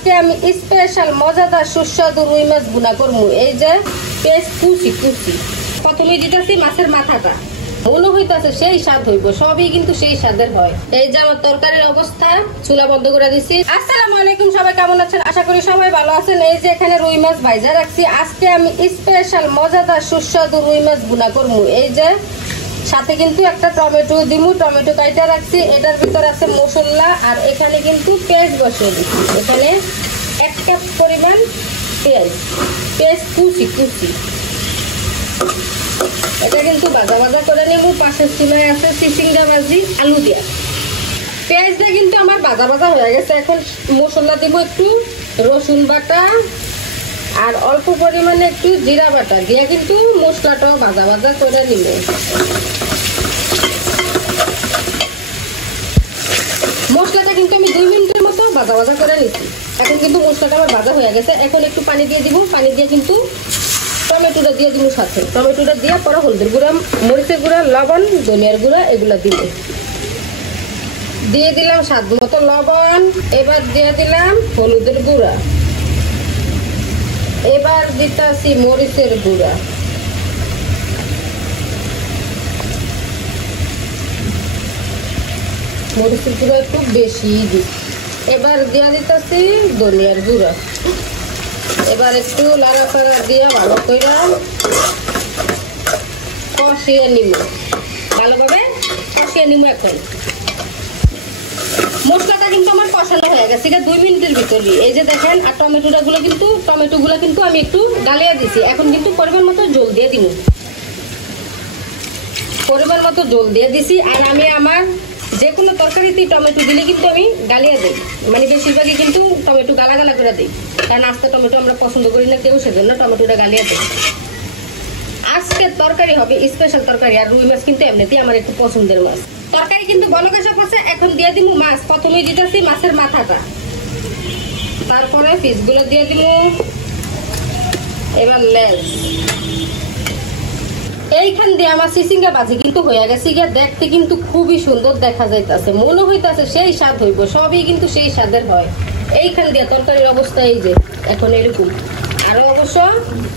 আজকে আমি স্পেশাল মজাদার সুস্বাদু রুই মাছ ভুনা করবো। এই যে পেস্ট কুচি কুচি প্রথমে দিতেছি মাছের মাথাটা, মনে হইতেছে সেই স্বাদ হইব, সবই কিন্তু সেই স্বাদের হয়। এই যে আমার তরকারির অবস্থা, চুলা বন্ধ করে দিছি। আসসালামু আলাইকুম, সবাই কেমন আছেন? আশা করি সবাই ভালো আছেন। এই যে এখানে রুই মাছ ভাইজা রাখছি। আজকে আমি স্পেশাল মজাদার সুস্বাদু রুই মাছ ভুনা করবো। এই যে সাথে কিন্তু একটা টমেটো দিমু, টমেটো কাইটা রাখছি। এটার ভিতর আছে মশলা, আর এখানে কিন্তু পেঁয়াজ বসিয়ে দিচ্ছি। এখানে 1 কাপ পরিমাণ পেঁয়াজ কুচি কুচি। এটা কিন্তু ভাজা ভাজা করে নেব। পাশের চুলায় আছে চিচিঙ্গা ভাজি আলু দিয়া। পেঁয়াজটা কিন্তু আমার ভাজা ভাজা হয়ে গেছে। এখন মশলা দিব একটু রসুন বাটা আর অল্প পরিমাণে একটু জিরা বাটা দিয়ে কিন্তু মশলাটাও ভাজা ভাজা করে নিব। মশলাটা কিন্তু আমি 2 মিনিটের মতো ভাজা ভাজা করে নিচ্ছি। এখন কিন্তু মশলাটা আমার ভাজা হয়ে গেছে। এখন একটু পানি দিয়ে দিব। পানি দিয়ে কিন্তু টমেটোটা দিয়ে দিব সাথে। টমেটোটা দিয়ে পরে হলুদের গুঁড়া, মরিচের গুঁড়া, লবণ, ধনিয়ার গুঁড়া এগুলো দিব। দিয়ে দিলাম স্বাদ মতো লবণ। এবার দিয়ে দিলাম হলুদের গুঁড়া। এবার দিতেছি মরিচের গুঁড়া। মরিচের গুঁড়া একটু বেশি দিই। এবার দিয়ে দিতেছি ধনিয়ার গুঁড়া। এবার একটু লাড়াচাড়া দিয়ে ভালো করে কষিয়ে নিব, ভালোভাবে কষিয়ে নিব। এখন মশলাটা কিন্তু আমার কষানো হয়ে গেছে 2 মিনিটের ভিতরে। এই যে দেখেন, আর টমেটোগুলো কিন্তু আমি একটু গালিয়ে দিছি। এখন কিন্তু পরিমাণ মতো জল দিয়ে দিব। পরিমাণ মতো জল দিয়ে দিছি। আর আমি আমার যে কোনো তরকারিতে টমেটো দিলে কিন্তু আমি গালিয়ে দিই, মানে বেশিরভাগই কিন্তু টমেটো গালা গালা করে দিই, কারণ আস্তে টমেটো আমরা পছন্দ করি না কেউ, সেজন্য টমেটোটা গালিয়ে দিই। আজকে তরকারি হবে স্পেশাল তরকারি, আর রুই মাছ কিন্তু এমনিতেই আমার একটু পছন্দের মাছ। তরকারি কিন্তু বলক এসে পড়ছে। এখন দিয়ে দিব মাছ। প্রথমেই দিতেছি মাছের মাথাটা, তারপরে পিসগুলো দিয়ে দিব। এবার লেজ। এইখান দিয়ে আমার চিচিঙ্গা ভাজি কিন্তু হয়ে গেছে। দেখতে কিন্তু খুবই সুন্দর দেখা যাইতেছে, মনে হইতেছে সেই স্বাদ হইব, সবই কিন্তু সেই স্বাদের হয়। এইখান দিয়ে তরকারির অবস্থা এই যে এখন এরকম, আরো অবশ্য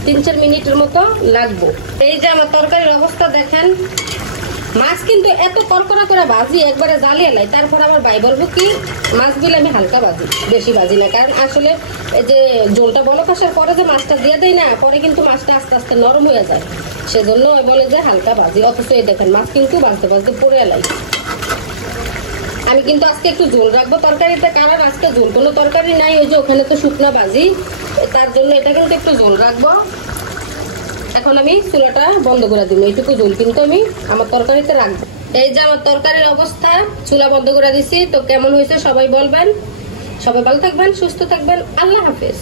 3-4 মিনিটের মতো লাগবো। এই যে আমার তরকারির অবস্থা দেখেন। মাছ কিন্তু এত কড়কড়া করে ভাজি, একবারে জ্বালিয়ে নাই। তারপর আমার ভাই বলবো কি, মাছগুলো আমি হালকা ভাজি, বেশি ভাজি না, কারণ আসলে এই যে ঝোলটা বলক আসার পরে যে মাছটা দিয়ে দেয় না, পরে কিন্তু মাছটা আস্তে আস্তে নরম হয়ে যায়, সেজন্য ওই বলে যে হালকা ভাজি। অথচ এই দেখেন মাছ কিন্তু ভাজতে ভাজতে পড়ে এলাই। আমি কিন্তু আজকে একটু ঝোল রাখবো তরকারিতে, কারণ আজকে ঝোল কোনো তরকারি নাই, ওই যে ওখানে তো শুকনা ভাজি, তার জন্য এটা কিন্তু একটু ঝোল রাখবো। এখন আমি চুলাটা বন্ধ করে দিব। এইটুকু ঝোল কিন্তু আমি আমার তরকারিতে রাখবো। এই যে আমার তরকারির অবস্থা, চুলা বন্ধ করে দিছি। তো কেমন হয়েছে সবাই বলবেন। সবাই ভালো থাকবেন, সুস্থ থাকবেন। আল্লাহ হাফেজ।